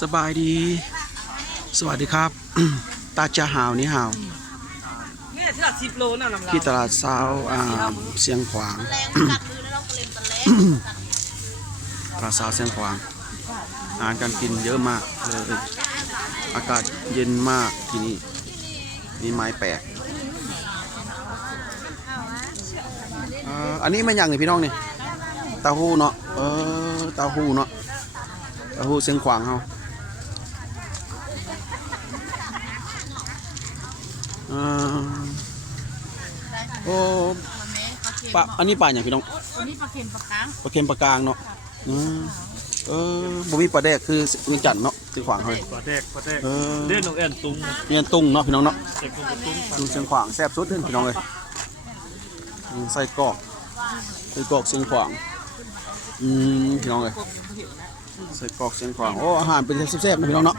สบายดี สวัสดีครับ ตาจะหาวนี่หาวเนี่ยที่หลัก10 โลน่ะลำเราที่ตลาดเช้าเสียงขวางตลาดเช้าเสียงขวางอาหารการกินเยอะมากเลยอากาศเย็นมากที่นี่มีไม้แปลกอันนี้มันอย่างนี่พี่น้องนี่เต้าหู้เนาะเต้าหู้เนาะเต้าหู้เสียงขวางเฮาโอ้ปลาอันนี้ปลาอย่างพี่น้องอันนี้ปลาเค็มปลากางปลาเค็มปลากลางเนาะบ่มีปลาแดกคือเมืองจันทน์เนาะเสียงขวางเฮาปลาแดกเล่นนกแอ่นตุ้งเนี่ยตุ้งเนาะพี่น้องเนาะเด็กตุ้งตุ้งเสียงขวางแซ่บสุดเลยพี่น้องเลยใส่กรอกเสียงขวางพี่น้องเลยใส่กรอกเสียงขวางโอ้อาหารเป็นแซ่บๆนะพี่น้องเนาะ